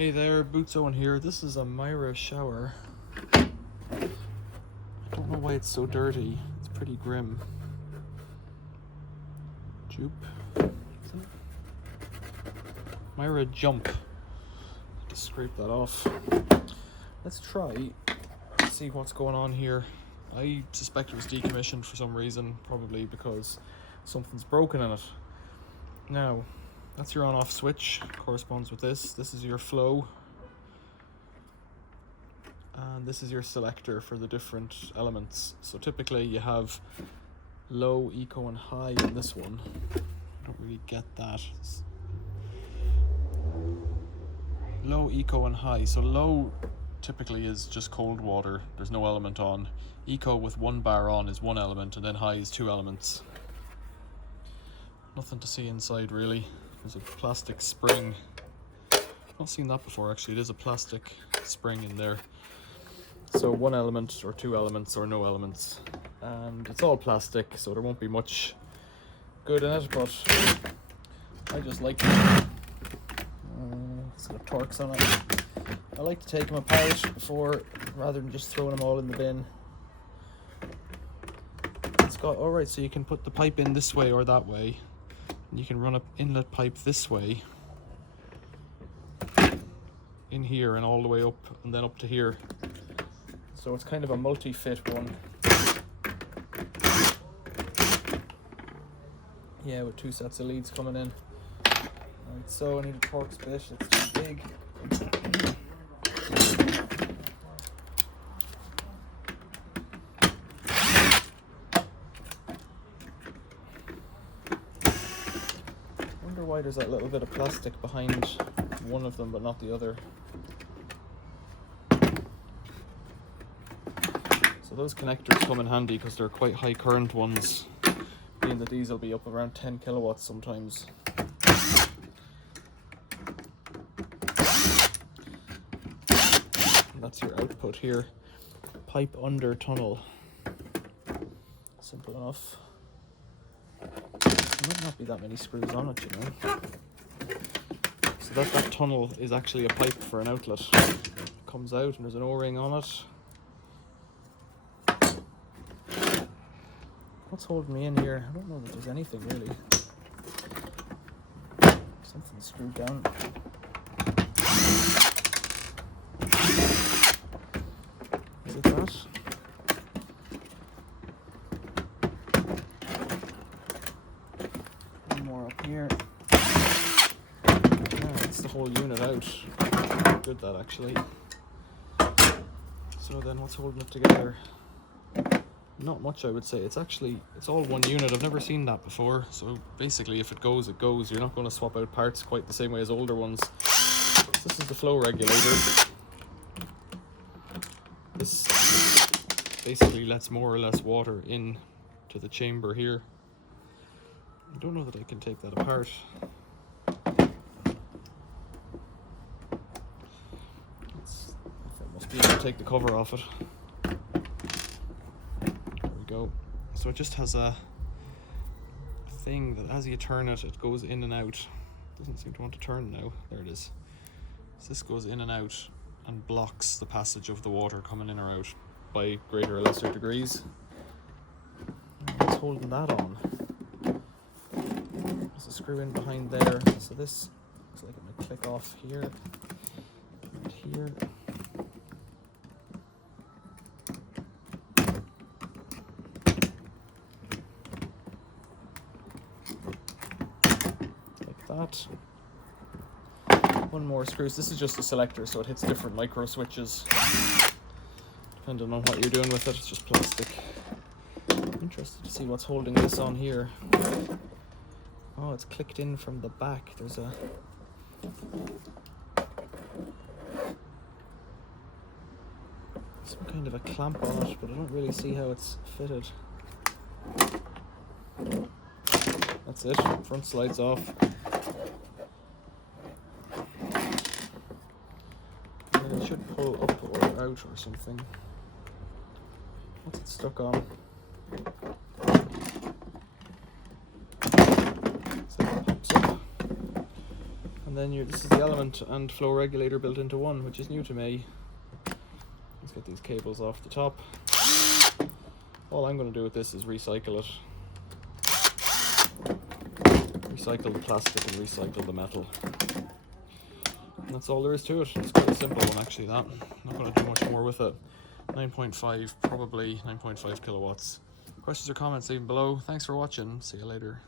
Hey there, Boots Owen here. This is a Mira shower. I don't know why it's so dirty. It's pretty grim. Jupe. Mira Jump. Just scrape that off. Let's try to see what's going on here. I suspect it was decommissioned for some reason, probably because something's broken in it. Now, that's your on-off switch, corresponds with this. This is your flow. And this is your selector for the different elements. So typically you have low, eco, and high in this one. I don't really get that. Low, eco, and high. So low typically is just cold water. There's no element on. Eco with one bar on is one element, and then high is two elements. Nothing to see inside really. There's a plastic spring. I've not seen that before actually. It is a plastic spring in there. So one element or two elements or no elements. And it's all plastic, so there won't be much good in it, but I just like it. It's got Torx on it. I like to take them apart before, rather than just throwing them all in the bin. It's got, alright, so you can put the pipe in this way or that way. And you can run an inlet pipe this way, in here and all the way up, and then up to here. So it's kind of a multi-fit one. Yeah, with two sets of leads coming in. Right, so I need a Torx bit, it's too big. Why there's that little bit of plastic behind one of them but not the other. So those connectors come in handy because they're quite high current ones, being that these will be up around 10 kilowatts sometimes. And that's your output here. Pipe under tunnel. Simple enough. There might not be that many screws on it, you know. So that tunnel is actually a pipe for an outlet. It comes out and there's an O-ring on it. What's holding me in here? I don't know that there's anything really. Something's screwed down. Is it that? Here. Yeah, that's the whole unit out. Good that actually. So then what's holding it together? Not much, I would say. It's all one unit. I've never seen that before. So basically if it goes, it goes. You're not going to swap out parts quite the same way as older ones. This is the flow regulator. This basically lets more or less water in to the chamber here. I don't know that I can take that apart. I must be able to take the cover off it. There we go. So it just has a thing that as you turn it, it goes in and out. It doesn't seem to want to turn now. There it is. So this goes in and out and blocks the passage of the water coming in or out by greater or lesser degrees. What's holding that on? There's a screw in behind there, so this looks like it might click off here and here. Like that. One more screw. This is just a selector, so it hits different micro switches. Depending on what you're doing with it, it's just plastic. I'm interested to see what's holding this on here. Oh, it's clicked in from the back. There's a some kind of a clamp on it, but I don't really see how it's fitted. That's it. Front slides off. And then it should pull up or out or something. What's it stuck on? And then this is the element and flow regulator built into one, which is new to me. Let's get these cables off the top. All I'm going to do with this is recycle it. Recycle the plastic and recycle the metal. And that's all there is to it. It's quite a simple one actually, that. Not going to do much more with it. 9.5, probably 9.5 kilowatts. Questions or comments, leave them below. Thanks for watching. See you later.